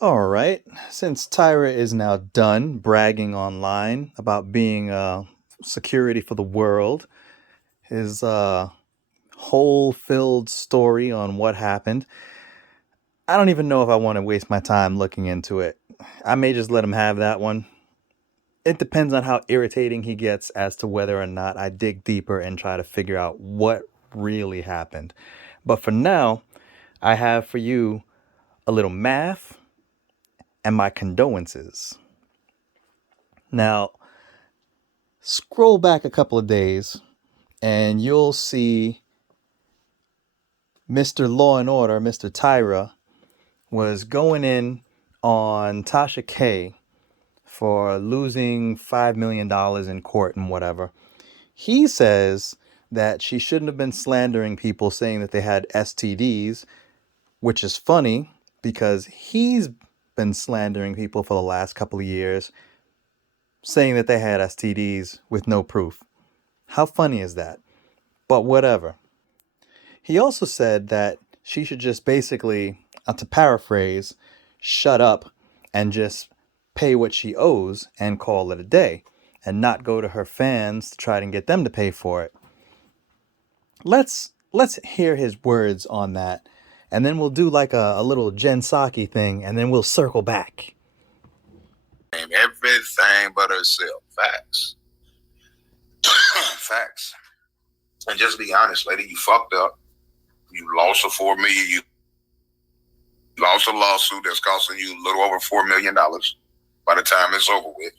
All right, since Tyra is now done bragging online about being security for the world, his whole filled story on what happened, I don't even know if I want to waste my time looking into it. I may just let him have that one. It depends on how irritating he gets as to whether or not I dig deeper and try to figure out what really happened. But for now, I have for you a little math and my condolences. Now, scroll back a couple of days and you'll see Mr. Law and Order, Mr. Tyra, was going in on Tasha K for losing $5 million in court and whatever. He says that she shouldn't have been slandering people saying that they had STDs, which is funny because he's been slandering people for the last couple of years saying that they had STDs with no proof. How funny is that? But whatever. He also said that she should just basically, to paraphrase, shut up and just pay what she owes and call it a day and not go to her fans to try to get them to pay for it. Let's hear his words on that, and then we'll do like a little Jen Psaki thing, and then we'll circle back. Everything but herself. Facts. Facts. And just be honest, lady, you fucked up. You lost a $4 million. You lost a lawsuit that's costing you a little over $4 million by the time it's over with.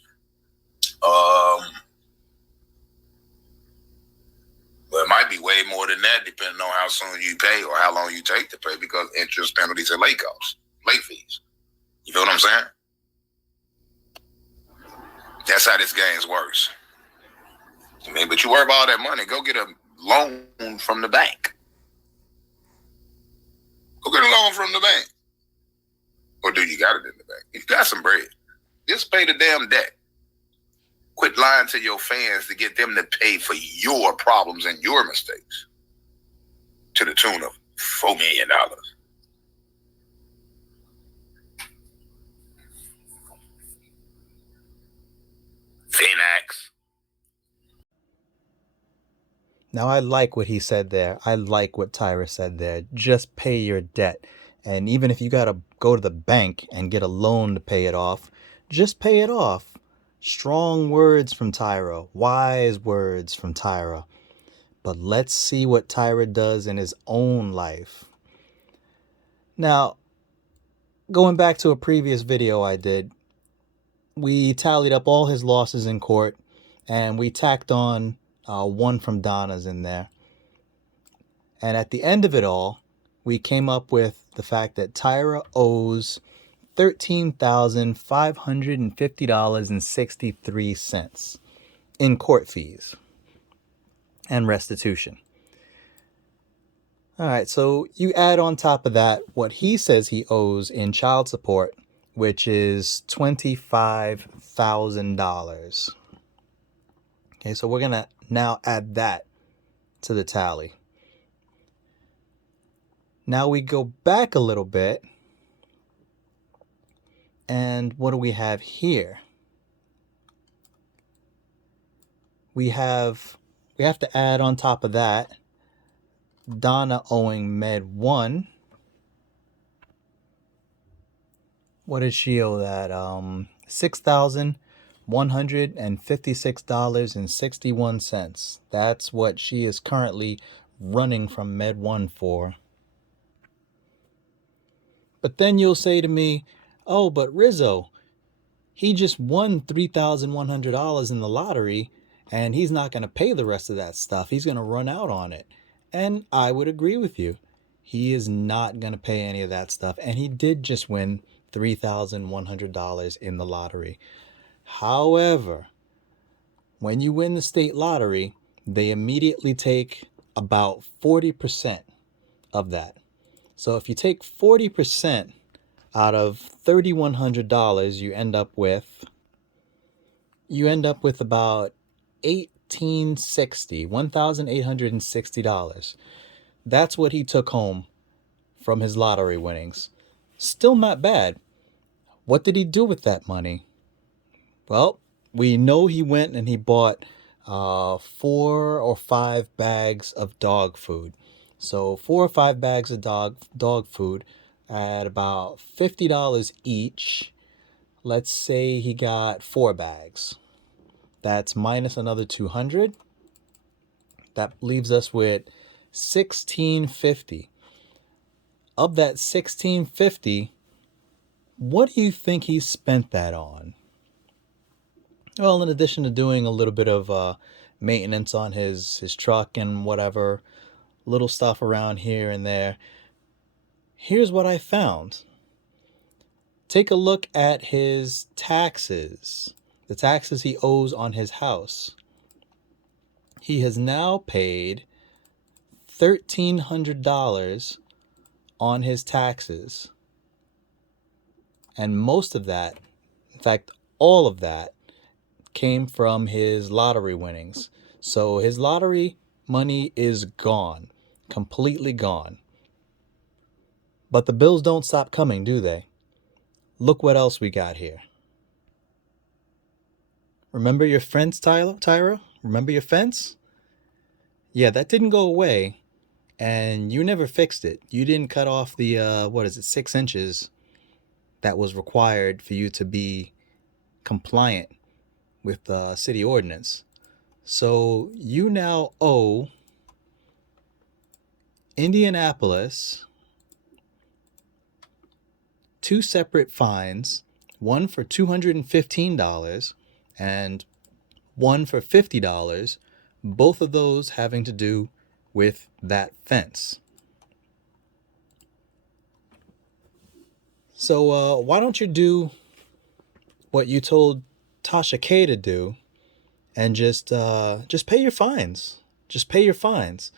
But it might be way more than that, depending on how soon you pay or how long you take to pay, because interest, penalties, and late costs, late fees. You feel what I'm saying? That's how this game works. I mean, but you worry about all that money, go get a loan from the bank. Go get a loan from the bank. Or do you got it in the bank? You got some bread. Just pay the damn debt. Quit lying to your fans to get them to pay for your problems and your mistakes to the tune of $4 million. Phoenix. Now, I like what he said there. I like what Tyra said there. Just pay your debt. And even if you got to go to the bank and get a loan to pay it off, just pay it off. Strong words from Tyra. Wise words from Tyra. But let's see what Tyra does in his own life. Now, going back to a previous video I did, we tallied up all his losses in court and we tacked on one from Donna's in there. And at the end of it all, we came up with the fact that Tyra owes $13,550.63 in court fees and restitution. All right, so you add on top of that what he says he owes in child support, which is $25,000. Okay, so we're going to now add that to the tally. Now we go back a little bit. And what do we have here? We have to add on top of that Donna owing Med 1. What did she owe that? $6,156.61. That's what she is currently running from Med 1 for. But then you'll say to me, oh, but Rizzo, he just won $3,100 in the lottery and he's not going to pay the rest of that stuff. He's going to run out on it. And I would agree with you. He is not going to pay any of that stuff. And he did just win $3,100 in the lottery. However, when you win the state lottery, they immediately take about 40% of that. So if you take 40% out of $3,100, you end up with about $1,860. That's what he took home from his lottery winnings. Still not bad. What did he do with that money? Well, we know he went and he bought 4 or 5 bags of dog food. So 4 or 5 bags of dog food at about $50 each. Let's say he got 4 bags. That's minus another 200. That leaves us with $16.50. Of that $16.50, what do you think he spent that on? Well, in addition to doing a little bit of maintenance on his truck and whatever, little stuff around here and there, here's what I found. Take a look at his taxes, the taxes he owes on his house. He has now paid $1,300 on his taxes. And most of that, in fact, all of that, came from his lottery winnings. So his lottery money is gone, completely gone. But the bills don't stop coming, do they? Look what else we got here. Remember your fence, Tyra? Remember your fence? Yeah, that didn't go away, and you never fixed it. You didn't cut off the, 6 inches that was required for you to be compliant with the city ordinance. So you now owe Indianapolis 2 separate fines, one for $215 and one for $50, both of those having to do with that fence. So why don't you do what you told Tasha K to do and just pay your fines. Just pay your fines.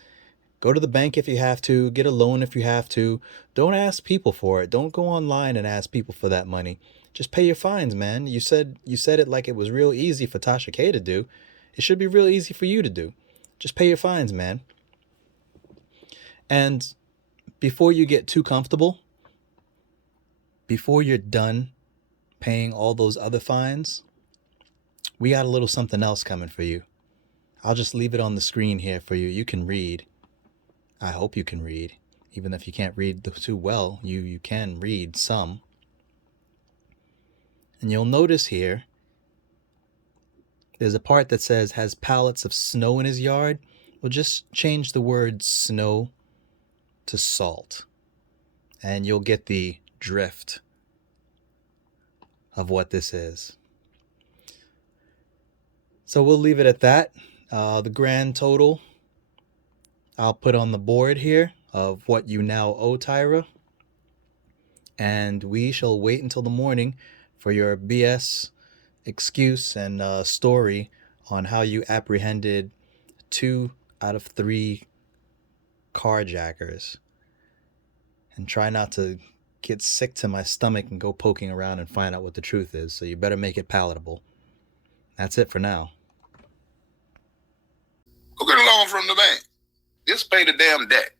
Go to the bank if you have to, get a loan if you have to. Don't ask people for it. Don't go online and ask people for that money. Just pay your fines, man. You said it like it was real easy for Tasha K to do. It should be real easy for you to do. Just pay your fines, man. And before you get too comfortable, before you're done paying all those other fines, we got a little something else coming for you. I'll just leave it on the screen here for you. You can read. I hope you can read. Even if you can't read too well, you can read some. And you'll notice here, there's a part that says, has pallets of snow in his yard. We'll just change the word snow to salt. And you'll get the drift of what this is. So we'll leave it at that. The grand total I'll put on the board here of what you now owe, Tyra. And we shall wait until the morning for your BS excuse and story on how you apprehended 2 out of 3 carjackers. And try not to get sick to my stomach and go poking around and find out what the truth is. So you better make it palatable. That's it for now. Go get a loan from the bank. Just pay the damn debt.